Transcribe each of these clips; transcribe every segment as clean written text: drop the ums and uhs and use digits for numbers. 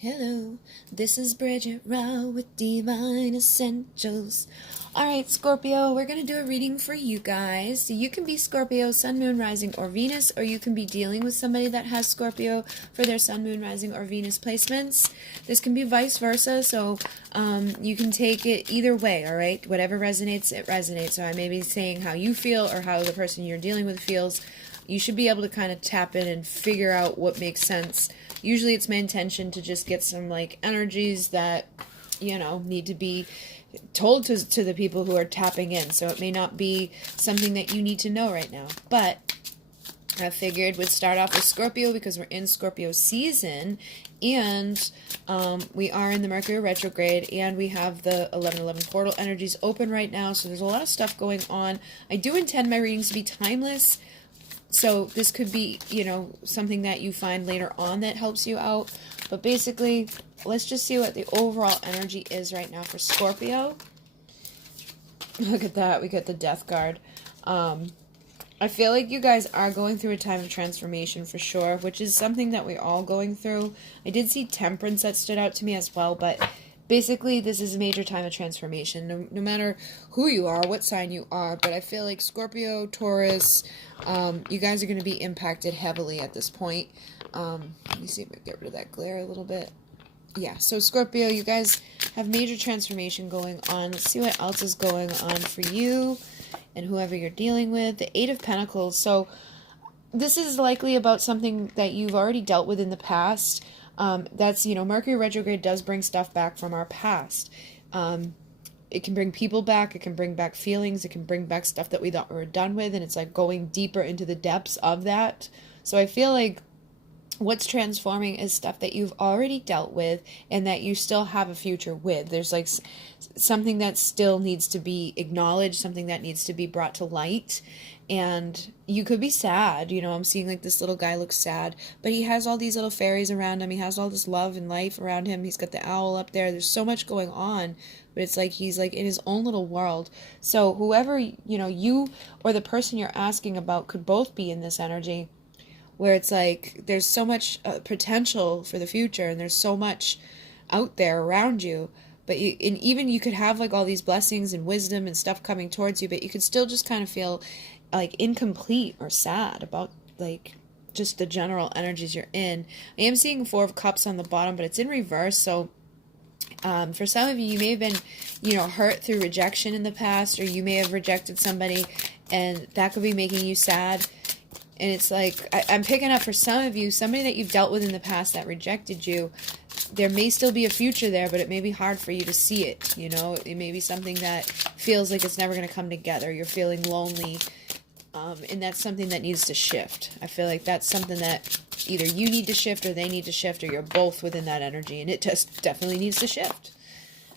Hello, this is Bridget Rau with Divine Essentials. Alright, Scorpio, we're going to do a reading for you guys. So you can be Scorpio, Sun, Moon, Rising, or Venus, or you can be dealing with somebody that has Scorpio for their Sun, Moon, Rising, or Venus placements. This can be vice versa, so you can take it either way, alright? Whatever resonates, it resonates. So I may be saying how you feel or how the person you're dealing with feels. You should be able to kind of tap in and figure out what makes sense. Usually it's my intention to just get some like energies that, need to be told to the people who are tapping in. So it may not be something that you need to know right now. But I figured we'd start off with Scorpio because we're in Scorpio season. And we are in the Mercury retrograde, and we have the 1111 portal energies open right now. So there's a lot of stuff going on. I do intend my readings to be timeless. So this could be, something that you find later on that helps you out. But basically, let's just see what the overall energy is right now for Scorpio. Look at that. We got the Death card. I feel like you guys are going through a time of transformation for sure, which is something that we're all going through. I did see Temperance that stood out to me as well, but basically, this is a major time of transformation, no matter who you are, what sign you are. But I feel like Scorpio, Taurus, you guys are going to be impacted heavily at this point. Let me see if I get rid of that glare a little bit. Yeah, so Scorpio, you guys have major transformation going on. Let's see what else is going on for you and whoever you're dealing with. The Eight of Pentacles. So this is likely about something that you've already dealt with in the past. That's, Mercury retrograde does bring stuff back from our past. It can bring people back. It can bring back feelings. It can bring back stuff that we thought we were done with. And it's like going deeper into the depths of that. So I feel like what's transforming is stuff that you've already dealt with and that you still have a future with. There's like something that still needs to be acknowledged, something that needs to be brought to light. And you could be sad, I'm seeing like this little guy looks sad, but he has all these little fairies around him. He has all this love and life around him. He's got the owl up there. There's so much going on, but it's like he's like in his own little world. So whoever, you or the person you're asking about could both be in this energy where it's like there's so much potential for the future and there's so much out there around you. But and even you could have like all these blessings and wisdom and stuff coming towards you, but you could still just kind of feel like incomplete or sad about like just the general energies you're in. I am seeing Four of Cups on the bottom, but it's in reverse. So for some of you, you may have been, hurt through rejection in the past, or you may have rejected somebody and that could be making you sad. And it's like, I'm picking up for some of you, somebody that you've dealt with in the past that rejected you. There may still be a future there, but it may be hard for you to see it. It may be something that feels like it's never going to come together. You're feeling lonely. And that's something that needs to shift. I feel like that's something that either you need to shift or they need to shift, or you're both within that energy. And it just definitely needs to shift.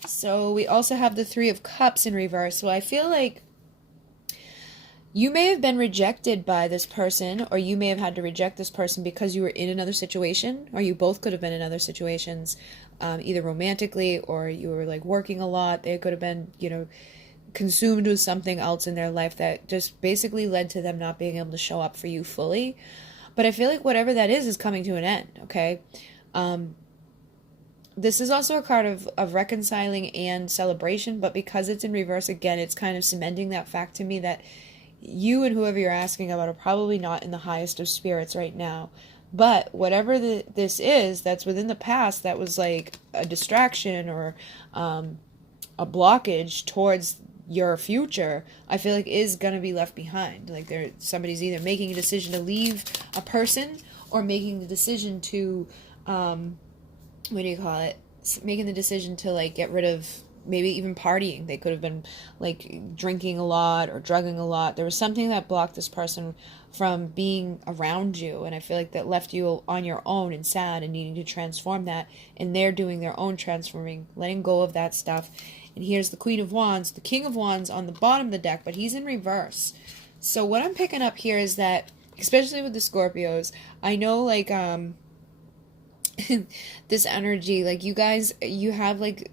So we also have the Three of Cups in reverse. So I feel like you may have been rejected by this person, or you may have had to reject this person because you were in another situation, or you both could have been in other situations, either romantically or you were like working a lot. They could have been, consumed with something else in their life that just basically led to them not being able to show up for you fully. But I feel like whatever that is coming to an end, okay? This is also a card of reconciling and celebration, but because it's in reverse, again, it's kind of cementing that fact to me that you and whoever you're asking about are probably not in the highest of spirits right now. But whatever this is that's within the past that was like a distraction or a blockage towards your future, I feel like is going to be left behind. Like somebody's either making a decision to leave a person or making the decision to, making the decision to like get rid of maybe even partying. They could have been like drinking a lot or drugging a lot. There was something that blocked this person from being around you, and I feel like that left you on your own and sad and needing to transform that, and they're doing their own transforming, letting go of that stuff. And here's the Queen of Wands, the King of Wands on the bottom of the deck, but he's in reverse. So what I'm picking up here is that, especially with the Scorpios, I know like this energy, like you guys, you have like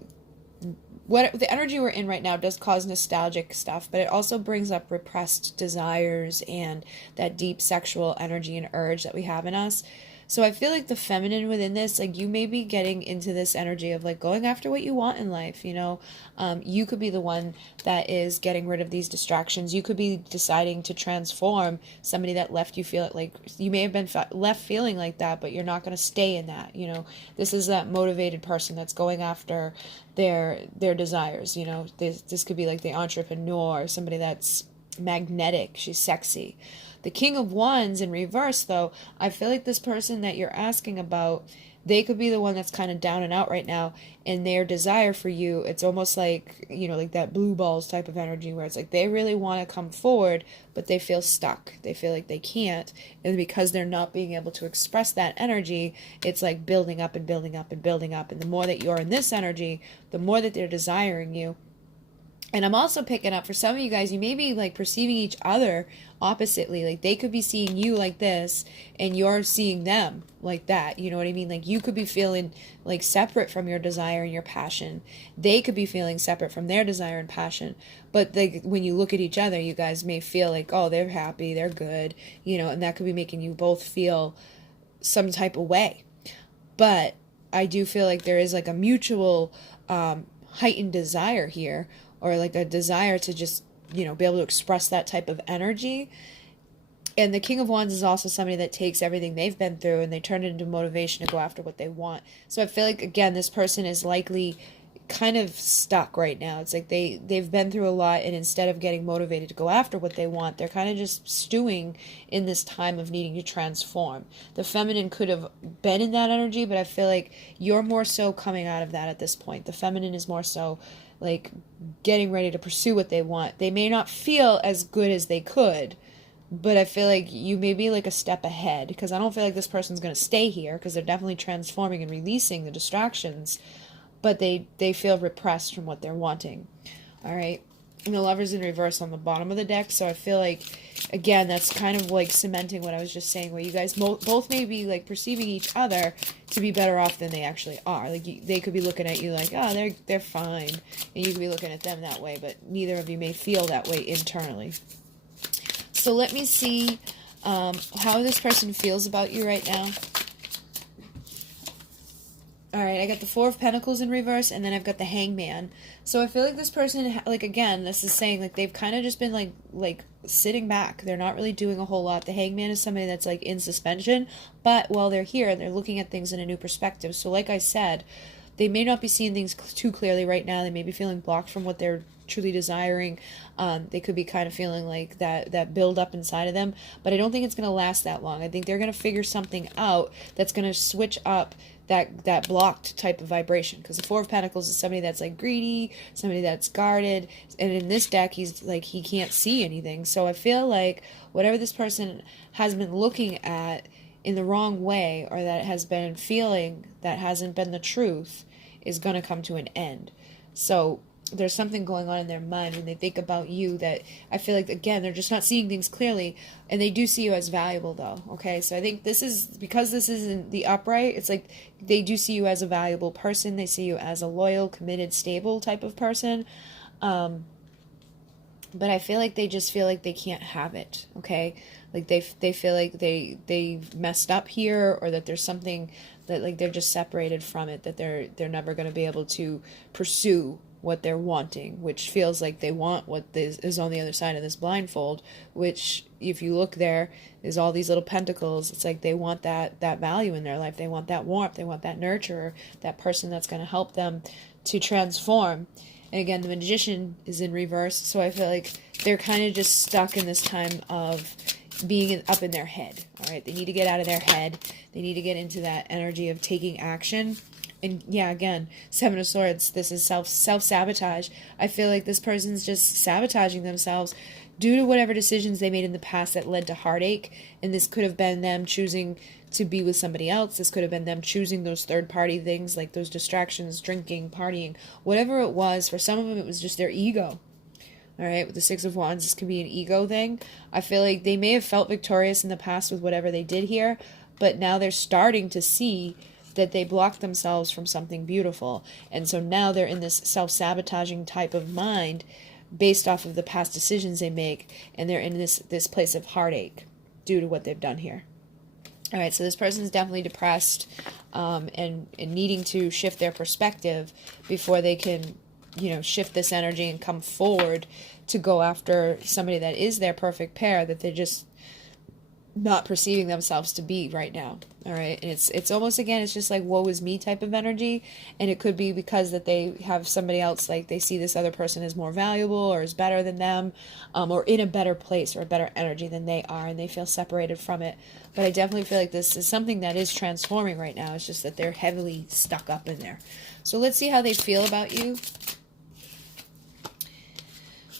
what the energy we're in right now does cause nostalgic stuff, but it also brings up repressed desires and that deep sexual energy and urge that we have in us. So I feel like the feminine within this, like you may be getting into this energy of like going after what you want in life, you know. You could be the one that is getting rid of these distractions. You could be deciding to transform somebody that left you feel like you may have been left feeling like that, but you're not going to stay in that, you know. This is that motivated person that's going after their desires, you know. This could be like the entrepreneur, somebody that's magnetic, she's sexy. The King of Wands in reverse, though, I feel like this person that you're asking about, they could be the one that's kind of down and out right now, and their desire for you, it's almost like, you know, like that blue balls type of energy where it's like they really want to come forward, but they feel stuck. They feel like they can't, and because they're not being able to express that energy, it's like building up and building up and building up, and the more that you're in this energy, the more that they're desiring you. And I'm also picking up for some of you guys, you may be like perceiving each other oppositely. Like they could be seeing you like this and you're seeing them like that. You know what I mean? Like you could be feeling like separate from your desire and your passion. They could be feeling separate from their desire and passion. But when you look at each other, you guys may feel like, oh, they're happy, they're good, you know, and that could be making you both feel some type of way. But I do feel like there is like a mutual heightened desire here, or like a desire to just, you know, be able to express that type of energy. And the King of Wands is also somebody that takes everything they've been through and they turn it into motivation to go after what they want. So I feel like, again, this person is likely kind of stuck right now. It's like they've been through a lot, and instead of getting motivated to go after what they want, they're kind of just stewing in this time of needing to transform. The feminine could have been in that energy, but I feel like you're more so coming out of that at this point. The feminine is more so like getting ready to pursue what they want. They may not feel as good as they could, but I feel like you may be like a step ahead, because I don't feel like this person's going to stay here, because they're definitely transforming and releasing the distractions, but they feel repressed from what they're wanting. All right. And the Lover's in reverse on the bottom of the deck. So I feel like, again, that's kind of like cementing what I was just saying, where you guys both may be like perceiving each other to be better off than they actually are. Like they could be looking at you like, oh, they're fine, and you could be looking at them that way, but neither of you may feel that way internally. So let me see how this person feels about you right now. All right, I got the Four of Pentacles in reverse, and then I've got the Hangman. So I feel like this person, like, again, this is saying, like, they've kind of just been, like sitting back. They're not really doing a whole lot. The Hangman is somebody that's, like, in suspension, but while they're here, they're looking at things in a new perspective. So like I said, they may not be seeing things too clearly right now. They may be feeling blocked from what they're truly desiring. They could be kind of feeling like that build up inside of them, but I don't think it's going to last that long. I think they're going to figure something out that's going to switch up that blocked type of vibration, because the Four of Pentacles is somebody that's like greedy, somebody that's guarded, and in this deck he's like he can't see anything. So I feel like whatever this person has been looking at in the wrong way, or that has been feeling that hasn't been the truth, is going to come to an end. So there's something going on in their mind when they think about you that I feel like, again, they're just not seeing things clearly, and they do see you as valuable, though. Okay, so I think this is, because this isn't the upright, it's like they do see you as a valuable person. They see you as a loyal, committed, stable type of person. But I feel like they just feel like they can't have it. Okay, like they feel like they've messed up here, or that there's something that, like, they're just separated from it, that they're never going to be able to pursue what they're wanting, which feels like they want what is on the other side of this blindfold, which, if you look, there is all these little pentacles. It's like they want that value in their life. They want that warmth. They want that nurturer, that person that's going to help them to transform. And again, the Magician is in reverse, so I feel like they're kind of just stuck in this time of being up in their head. All right, they need to get out of their head. They need to get into that energy of taking action. And yeah, again, Seven of Swords, this is self-sabotage. I feel like this person's just sabotaging themselves due to whatever decisions they made in the past that led to heartache. And this could have been them choosing to be with somebody else. This could have been them choosing those third-party things, like those distractions, drinking, partying, whatever it was. For some of them, it was just their ego. All right, with the Six of Wands, this could be an ego thing. I feel like they may have felt victorious in the past with whatever they did here, but now they're starting to see that they blocked themselves from something beautiful. And so now they're in this self-sabotaging type of mind based off of the past decisions they make, and they're in this place of heartache due to what they've done here. All right, so this person is definitely depressed, and needing to shift their perspective before they can, shift this energy and come forward to go after somebody that is their perfect pair that they're just not perceiving themselves to be right now. All right, and it's almost, again, it's just like woe is me type of energy, and it could be because that they have somebody else, like they see this other person as more valuable or is better than them, or in a better place or a better energy than they are, and they feel separated from it. But I definitely feel like this is something that is transforming right now. It's just that they're heavily stuck up in there. So let's see how they feel about you.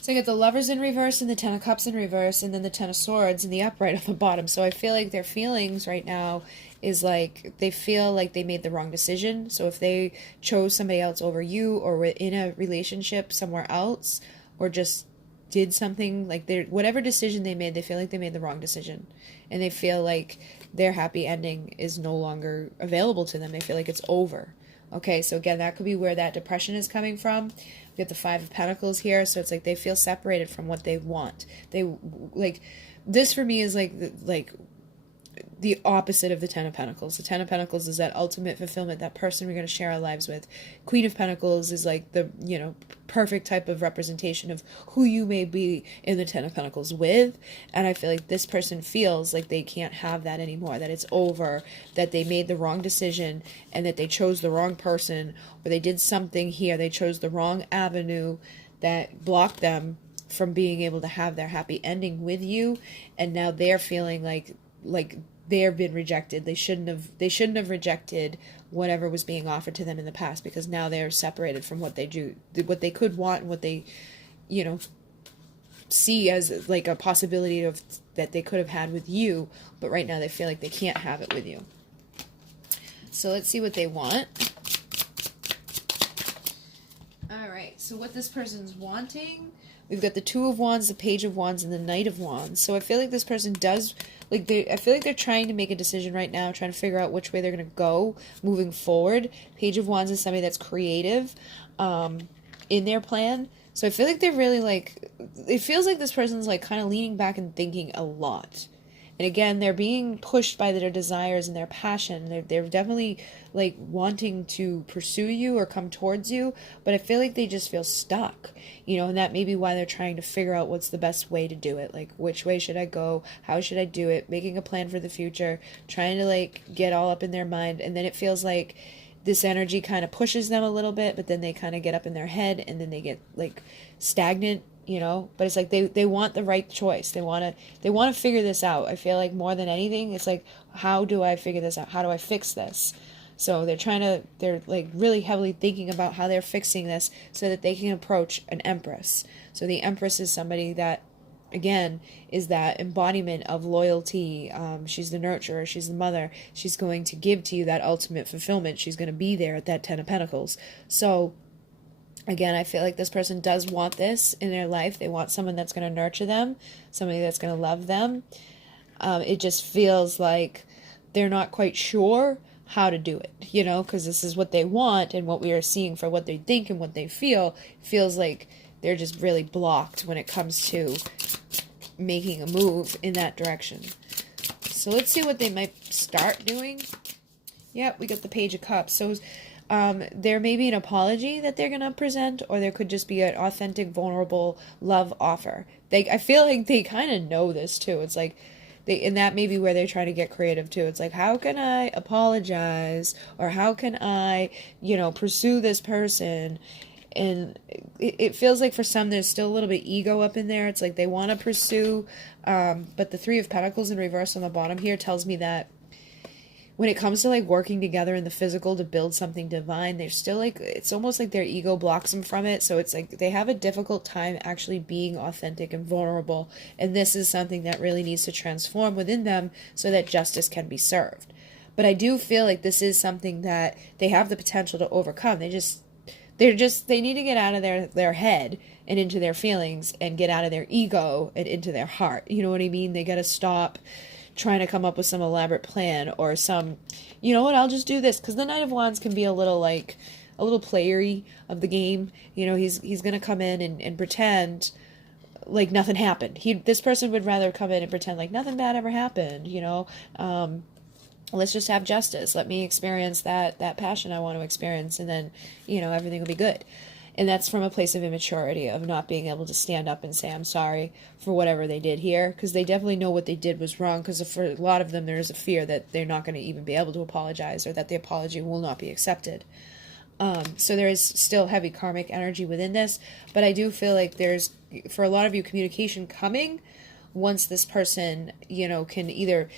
So I get the Lovers in reverse and the Ten of Cups in reverse, and then the Ten of Swords and the upright on the bottom. So I feel like their feelings right now is like they feel like they made the wrong decision. So if they chose somebody else over you, or were in a relationship somewhere else, or just did something, like whatever decision they made, they feel like they made the wrong decision. And they feel like their happy ending is no longer available to them. They feel like it's over. Okay, so again, that could be where that depression is coming from. We get the Five of Pentacles here, so it's like they feel separated from what they want. They, like, this for me is like the opposite of the Ten of Pentacles. The Ten of Pentacles is that ultimate fulfillment, that person we're going to share our lives with. Queen of Pentacles is like the, perfect type of representation of who you may be in the Ten of Pentacles with. And I feel like this person feels like they can't have that anymore, that it's over, that they made the wrong decision, and that they chose the wrong person, or they did something here, they chose the wrong avenue that blocked them from being able to have their happy ending with you. And now they're feeling like they've been rejected. They shouldn't have rejected whatever was being offered to them in the past, because now they're separated from what they do, what they could want, and what they, see as like a possibility of that they could have had with you, but right now they feel like they can't have it with you. So let's see what they want. All right, so what this person's wanting, we've got the Two of Wands, the Page of Wands, and the Knight of Wands. So I feel like this person does, I feel like they're trying to make a decision right now, trying to figure out which way they're going to go moving forward. Page of Wands is somebody that's creative in their plan. So I feel like they're really it feels like this person's kind of leaning back and thinking a lot. And again, they're being pushed by their desires and their passion. They're definitely wanting to pursue you or come towards you, but I feel like they just feel stuck, and that may be why they're trying to figure out what's the best way to do it. Like, which way should I go? How should I do it? Making a plan for the future, trying to get all up in their mind. And then it feels like this energy kind of pushes them a little bit, but then they kind of get up in their head and then they get stagnant. But it's like they want the right choice. They want to figure this out. I feel like more than anything, it's like, how do I figure this out? How do I fix this? So they're really heavily thinking about how they're fixing this so that they can approach an Empress. So the Empress is somebody that, again, is that embodiment of loyalty. She's the nurturer. She's the mother. She's going to give to you that ultimate fulfillment. She's going to be there at that Ten of Pentacles. So again, I feel like this person does want this in their life. They want someone that's going to nurture them, somebody that's going to love them. It just feels like they're not quite sure how to do it, because this is what they want, and what we are seeing for what they think and what they feel feels like they're just really blocked when it comes to making a move in that direction. So let's see what they might start doing. Yep, we got the Page of Cups. So there may be an apology that they're going to present, or there could just be an authentic, vulnerable love offer. I feel like they kind of know this too. It's like, and that may be where they're trying to get creative too. It's like, how can I apologize? Or how can I, pursue this person? And it feels like for some, there's still a little bit ego up in there. It's like they want to pursue, but the Three of Pentacles in reverse on the bottom here tells me that when it comes to working together in the physical to build something divine, they're still it's almost like their ego blocks them from it. So it's like they have a difficult time actually being authentic and vulnerable. And this is something that really needs to transform within them so that justice can be served. But I do feel like this is something that they have the potential to overcome. They need to get out of their head and into their feelings, and get out of their ego and into their heart. You know what I mean? They got to stop trying to come up with some elaborate plan or some, I'll just do this. Because the Knight of Wands can be a little playery of the game. He's going to come in and pretend like nothing happened. This person would rather come in and pretend like nothing bad ever happened, let's just have justice. Let me experience that passion I want to experience, and then, everything will be good. And that's from a place of immaturity, of not being able to stand up and say, I'm sorry for whatever they did here, because they definitely know what they did was wrong, because for a lot of them, there is a fear that they're not going to even be able to apologize, or that the apology will not be accepted. So there is still heavy karmic energy within this, but I do feel like there's, for a lot of you, communication coming once this person, can either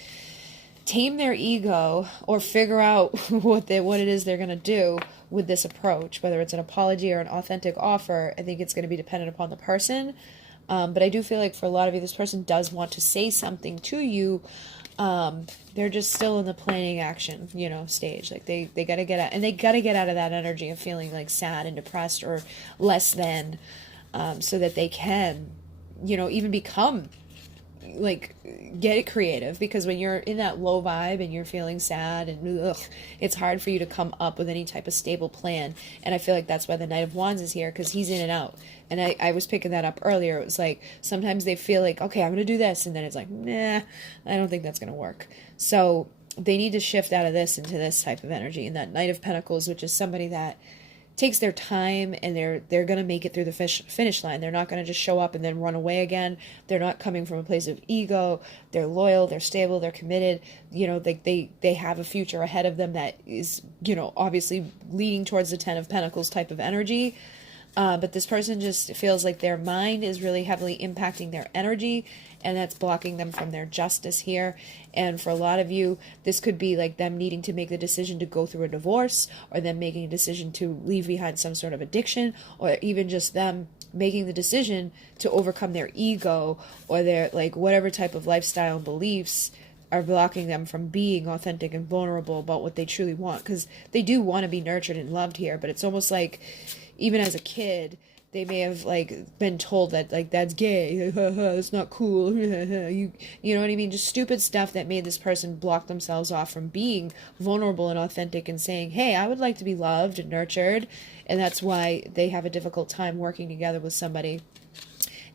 tame their ego or figure out what it is they're going to do with this approach, whether it's an apology or an authentic offer. I think it's going to be dependent upon the person. But I do feel like for a lot of you, this person does want to say something to you. They're just still in the planning action, stage. Like they got to get out, and they got to get out of that energy of feeling like sad and depressed or less than, so that they can, even become, like, get it creative. Because when you're in that low vibe and you're feeling sad and it's hard for you to come up with any type of stable plan. And I feel like that's why the Knight of Wands is here, because he's in and out. And I was picking that up earlier. It was like, sometimes they feel like, okay, I'm going to do this. And then it's like, nah, I don't think that's going to work. So they need to shift out of this into this type of energy. And that Knight of Pentacles, which is somebody that takes their time, and they're going to make it through the finish line. They're not going to just show up and then run away again. They're not coming from a place of ego. They're loyal, they're stable, they're committed. They have a future ahead of them that is, obviously leading towards the 10 of Pentacles type of energy. But this person just feels like their mind is really heavily impacting their energy, and that's blocking them from their justice here. And for a lot of you, this could be like them needing to make the decision to go through a divorce, or them making a decision to leave behind some sort of addiction, or even just them making the decision to overcome their ego, or their, like, whatever type of lifestyle and beliefs are blocking them from being authentic and vulnerable about what they truly want. Because they do want to be nurtured and loved here, but it's almost like, even as a kid, they may have, like, been told that, like, that's gay, it's not cool, you know what I mean? Just stupid stuff that made this person block themselves off from being vulnerable and authentic and saying, hey, I would like to be loved and nurtured. And that's why they have a difficult time working together with somebody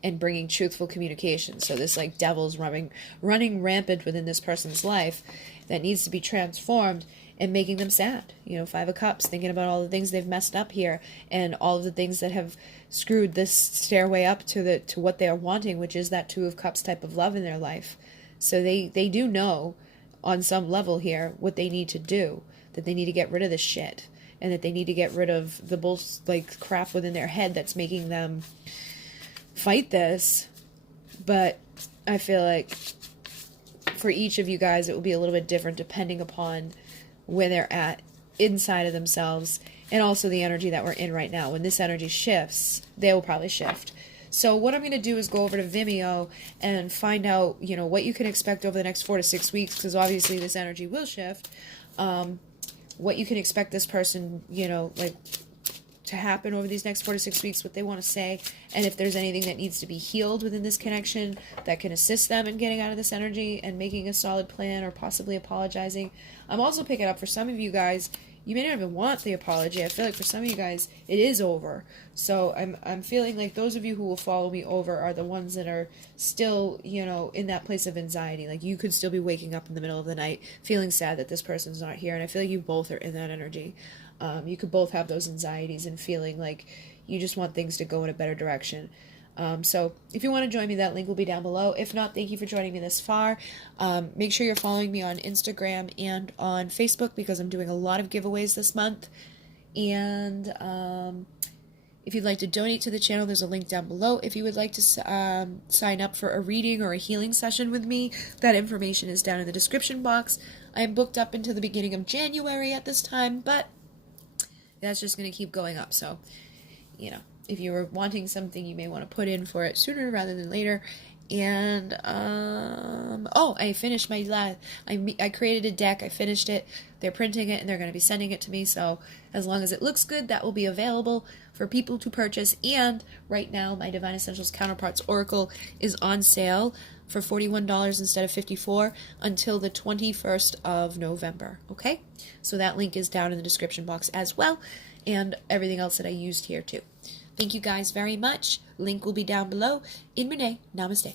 and bringing truthful communication. So this, like, devil's running rampant within this person's life that needs to be transformed, and making them sad. 5 of Cups, thinking about all the things they've messed up here, and all of the things that have screwed this stairway up to what they are wanting, which is that 2 of Cups type of love in their life. So they do know on some level here what they need to do, that they need to get rid of this shit, and that they need to get rid of the crap within their head that's making them fight this. But I feel like for each of you guys, it will be a little bit different depending upon where they're at inside of themselves, and also the energy that we're in right now. When this energy shifts, they will probably shift. So what I'm going to do is go over to Vimeo and find out, what you can expect over the next 4 to 6 weeks, because obviously this energy will shift. What you can expect this person, to happen over these next 4 to 6 weeks, what they want to say, and if there's anything that needs to be healed within this connection that can assist them in getting out of this energy and making a solid plan, or possibly apologizing. I'm also picking up for some of you guys, you may not even want the apology. I feel like for some of you guys, it is over. So I'm feeling like those of you who will follow me over are the ones that are still, in that place of anxiety. Like, you could still be waking up in the middle of the night feeling sad that this person's not here, and I feel like you both are in that energy. You could both have those anxieties and feeling like you just want things to go in a better direction. So if you want to join me, that link will be down below. If not, thank you for joining me this far. Make sure you're following me on Instagram and on Facebook, because I'm doing a lot of giveaways this month. And if you'd like to donate to the channel, there's a link down below. If you would like to sign up for a reading or a healing session with me, that information is down in the description box. I am booked up until the beginning of January at this time, but that's just going to keep going up. So, if you were wanting something, you may want to put in for it sooner rather than later. And, I finished I created a deck. I finished it. They're printing it, and they're going to be sending it to me. So as long as it looks good, that will be available for people to purchase. And right now, my Divine Essentials Counterparts Oracle is on sale for $41 instead of $54 until the 21st of November. Okay? So that link is down in the description box as well, and everything else that I used here too. Thank you guys very much. Link will be down below. In Renee, namaste.